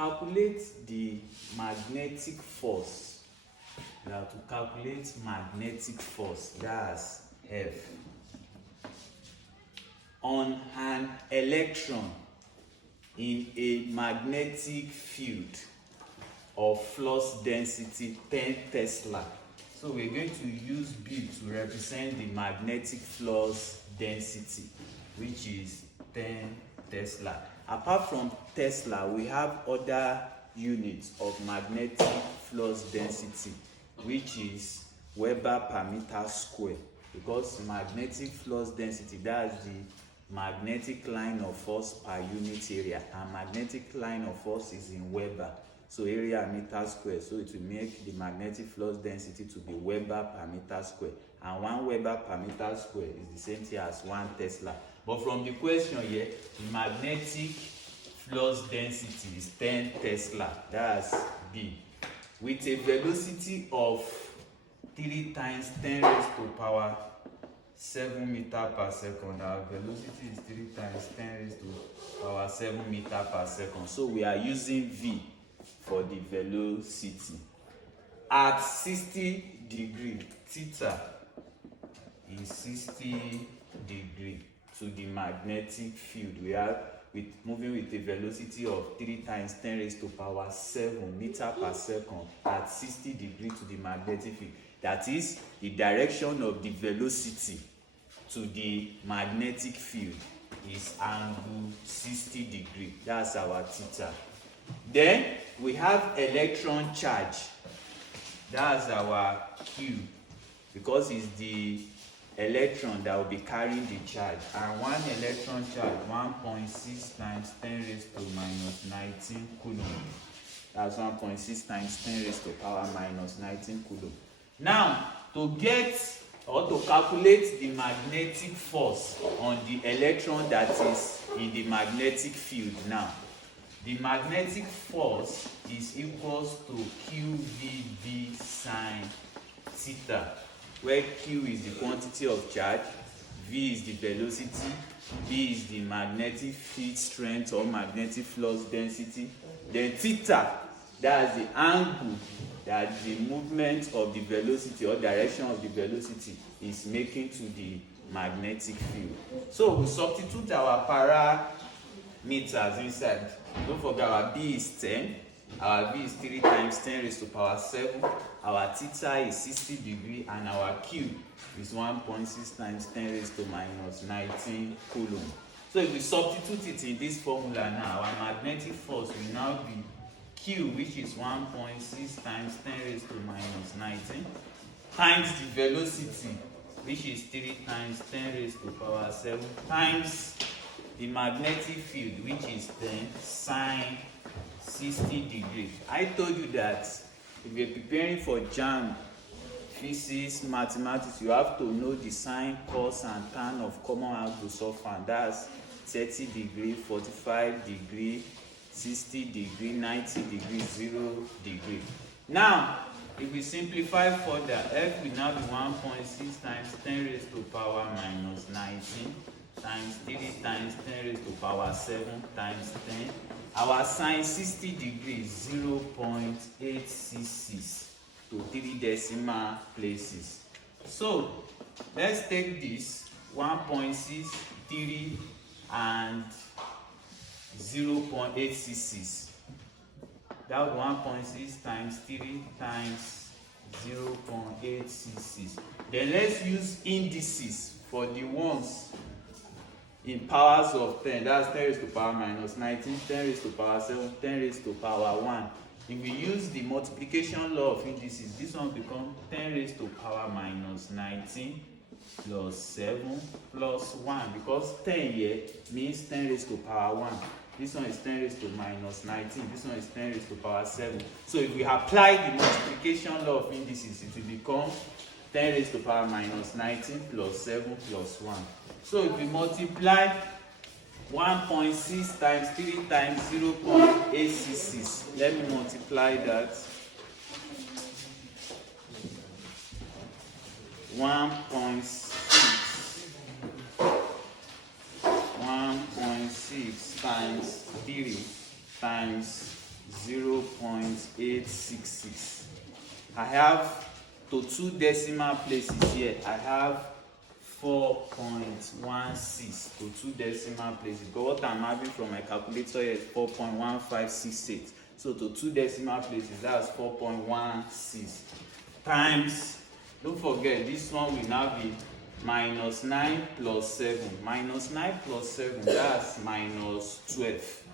calculate the magnetic force, we have to calculate magnetic force, that's F, on an electron in a magnetic field of flux density 10 Tesla. So we're going to use B to represent the magnetic flux density, which is 10 Tesla. Apart from Tesla, we have other units of magnetic flux density, which is Weber per meter square, because magnetic flux density, that's the magnetic line of force per unit area, and magnetic line of force is in Weber, so area meter square, so it will make the magnetic flux density to be Weber per meter square, and 1 Weber per meter square is the same thing as 1 Tesla. But from the question here, the magnetic flux density is 10 Tesla, that's B, with a velocity of 3 times 10 raised to power 7 meter per second. Our velocity is 3 times 10 raised to power 7 meter per second. So we are using V for the velocity. At 60 degree, theta is 60 degree to the magnetic field. We are moving with a velocity of 3 times 10 raised to power 7 meter per second at 60 degree to the magnetic field. That is, the direction of the velocity to the magnetic field is angle 60 degree. That's our theta. Then we have electron charge. That's our Q, because it's the electron that will be carrying the charge. And one electron charge, 1.6 times 10 raised to minus 19 coulomb. That's 1.6 times 10 raised to power minus 19 coulomb. Now, to get or to calculate the magnetic force on the electron that is in the magnetic field now, the magnetic force is equals to QVB sine theta, where Q is the quantity of charge, V is the velocity, B is the magnetic field strength or magnetic flux density, then theta, that's the angle that the movement of the velocity or direction of the velocity is making to the magnetic field. So we substitute our parameters inside. Don't forget our B is 10, our V is 3 times 10 raised to power 7, our theta is 60 degree, and our Q is 1.6 times 10 raised to minus 19 coulomb. So if we substitute it in this formula now, our magnetic force will now be Q, which is 1.6 times 10 raised to minus 19, times the velocity, which is 3 times 10 raised to power 7, times the magnetic field, which is 10 sine 60 degrees. I told you that if you're preparing for JAMB, physics, mathematics, you have to know the sine, cos, and tan of common angles of, and that's 30 degree, 45 degree, 60 degree, 90 degree, 0 degree. Now, if we simplify further, F will now be 1.6 times 10 raised to power minus 19 times 3 times 10 raised to power 7 times 10. Our sine 60 degrees 0.866 to 3 decimal places. So let's take this 1.63 and 0.866. That would 1.6 times 3 times 0.866. Then let's use indices for the ones in powers of 10. That's 10 raised to power minus 19, 10 raised to power 7, 10 raised to power 1. If we use the multiplication law of indices, this one becomes 10 raised to power minus 19 plus 7 plus 1, because 10 here means 10 raised to power 1. This one is 10 raised to minus 19. This one is 10 raised to power 7. So if we apply the multiplication law of indices, it will become 10 raised to power minus 19 plus 7 plus 1. So if we multiply 1.6 times 3 times 0.866, let me multiply that. 1.6 times 3 times 0.866. I have to 2 decimal places here. I have 4.16 to 2 decimal places. But what I'm having from my calculator here is 4.1568. So to 2 decimal places, that's 4.16 times. Don't forget, this one will now be minus 9 plus 7. Minus 9 plus 7, that's minus 12.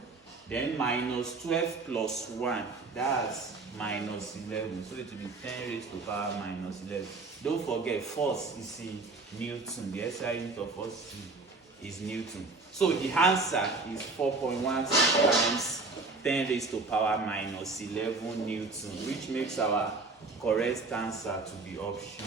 Then minus 12 plus 1, that's minus 11. So it will be 10 raised to power minus 11. Don't forget, force is in Newton. The SI unit of force is Newton. So the answer is 4.16 times 10 raised to power minus 11 Newton, which makes our correct answer to be option